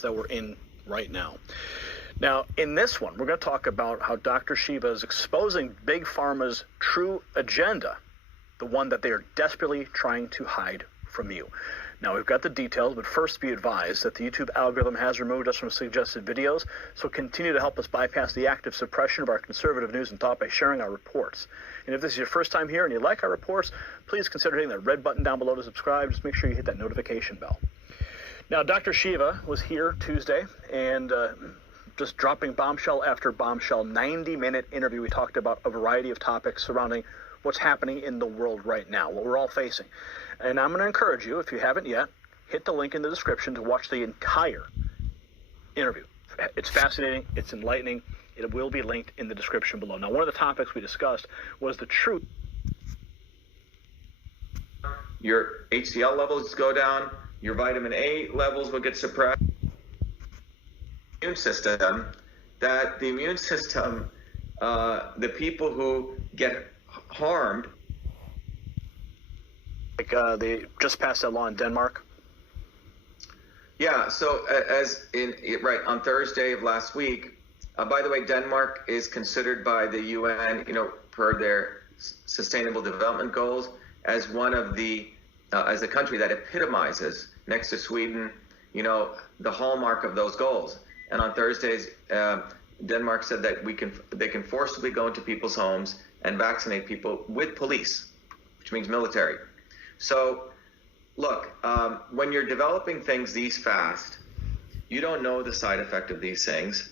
that we're in right now. Now, in this one, we're going to talk about how Dr. Shiva is exposing Big Pharma's true agenda, the one that they are desperately trying to hide from you. Now, we've got the details, but first be advised that the YouTube algorithm has removed us from suggested videos, so continue to help us bypass the active suppression of our conservative news and thought by sharing our reports. And if this is your first time here and you like our reports, please consider hitting that red button down below to subscribe. Just make sure you hit that notification bell. Now, Dr. Shiva was here Tuesday and just dropping bombshell after bombshell, 90-minute interview. We talked about a variety of topics surrounding what's happening in the world right now, what we're all facing. And I'm going to encourage you, if you haven't yet, hit the link in the description to watch the entire interview. It's fascinating. It's enlightening. It will be linked in the description below. Now, one of the topics we discussed was the truth. Your HCl levels go down. Your vitamin A levels will get suppressed. Immune system, that the immune system, the people who get harmed. Like they just passed that law in Denmark. Yeah, so right on Thursday of last week, by the way, Denmark is considered by the UN, per their Sustainable Development Goals, as one of the, as a country that epitomizes, next to Sweden, the hallmark of those goals. And on Thursdays, Denmark said that they can forcibly go into people's homes and vaccinate people with police, which means military. So, look, when you're developing things these fast, you don't know the side effect of these things.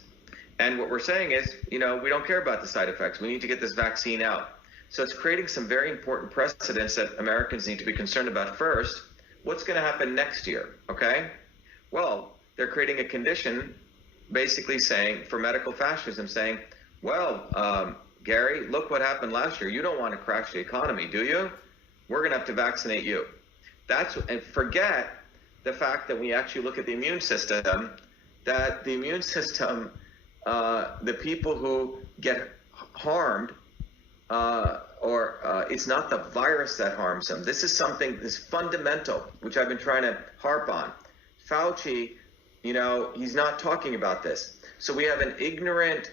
And what we're saying is, we don't care about the side effects. We need to get this vaccine out. So it's creating some very important precedents that Americans need to be concerned about. First, what's going to happen next year, okay? Well, they're creating a condition basically saying, for medical fascism, saying, well, Gary, look what happened last year. You don't want to crash the economy, do you? We're going to have to vaccinate you. And forget the fact that we actually look at the immune system, that the immune system, the people who get harmed, it's not the virus that harms them. This is something, this fundamental, which I've been trying to harp on. Fauci, he's not talking about this. So we have an ignorant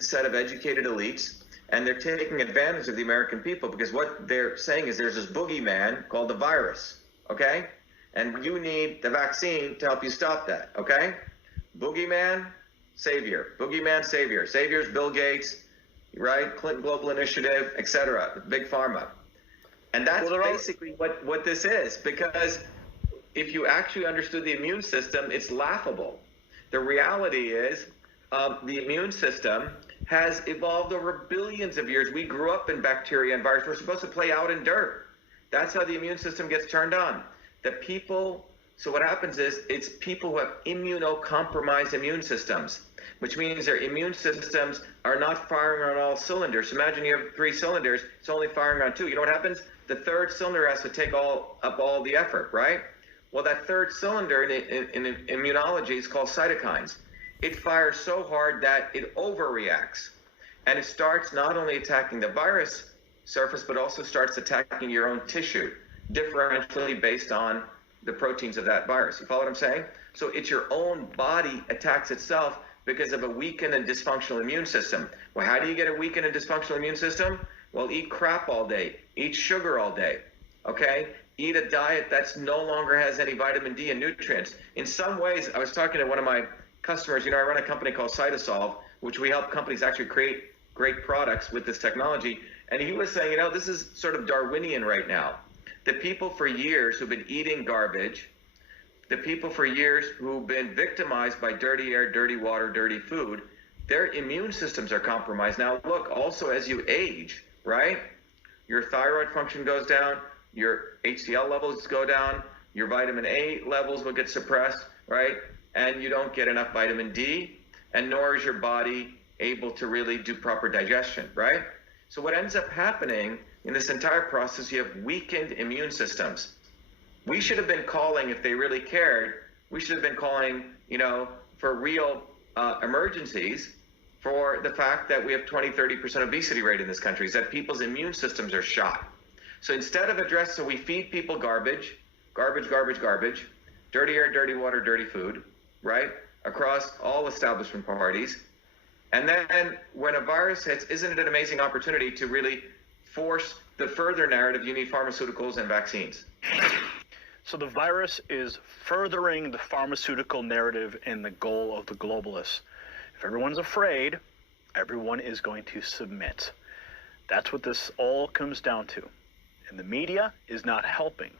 set of educated elites, and they're taking advantage of the American people, because what they're saying is there's this boogeyman called the virus, okay? And you need the vaccine to help you stop that, okay? Boogeyman, savior. Boogeyman, savior. Savior's Bill Gates, right? Clinton Global Initiative, etc. Big Pharma. And that's basically what this is, because if you actually understood the immune system, it's laughable. The reality is the immune system has evolved over billions of years. We grew up in bacteria and viruses. We're supposed to play out in dirt. That's how the immune system gets turned on. So what happens is, it's people who have immunocompromised immune systems, which means their immune systems are not firing on all cylinders. So imagine you have 3 cylinders, it's only firing on 2. You know what happens? The third cylinder has to take up all the effort, right? Well, that third cylinder in immunology is called cytokines. It fires so hard that it overreacts. And it starts not only attacking the virus surface, but also starts attacking your own tissue, differentially based on the proteins of that virus. You follow what I'm saying? So it's your own body attacks itself because of a weakened and dysfunctional immune system. Well, how do you get a weakened and dysfunctional immune system? Well, eat crap all day, eat sugar all day, okay? Eat a diet that's no longer has any vitamin D and nutrients. In some ways, I was talking to one of my customers, I run a company called Cytosolve, which we help companies actually create great products with this technology. And he was saying, this is sort of Darwinian right now. The people for years who've been eating garbage, the people for years who've been victimized by dirty air, dirty water, dirty food, their immune systems are compromised. Now, look, also as you age, right, your thyroid function goes down, your HCl levels go down, your vitamin A levels will get suppressed, right? And you don't get enough vitamin D, and nor is your body able to really do proper digestion, right? So what ends up happening in this entire process, you have weakened immune systems. We should have been calling, if they really cared, we should have been calling, for real emergencies, for the fact that we have 20-30% obesity rate in this country, is that people's immune systems are shot. So instead of so we feed people garbage, dirty air, dirty water, dirty food, right, across all establishment parties. And then when a virus hits, isn't it an amazing opportunity to really force the further narrative, you need pharmaceuticals and vaccines? So the virus is furthering the pharmaceutical narrative and the goal of the globalists. If everyone's afraid, everyone is going to submit. That's what this all comes down to. And the media is not helping.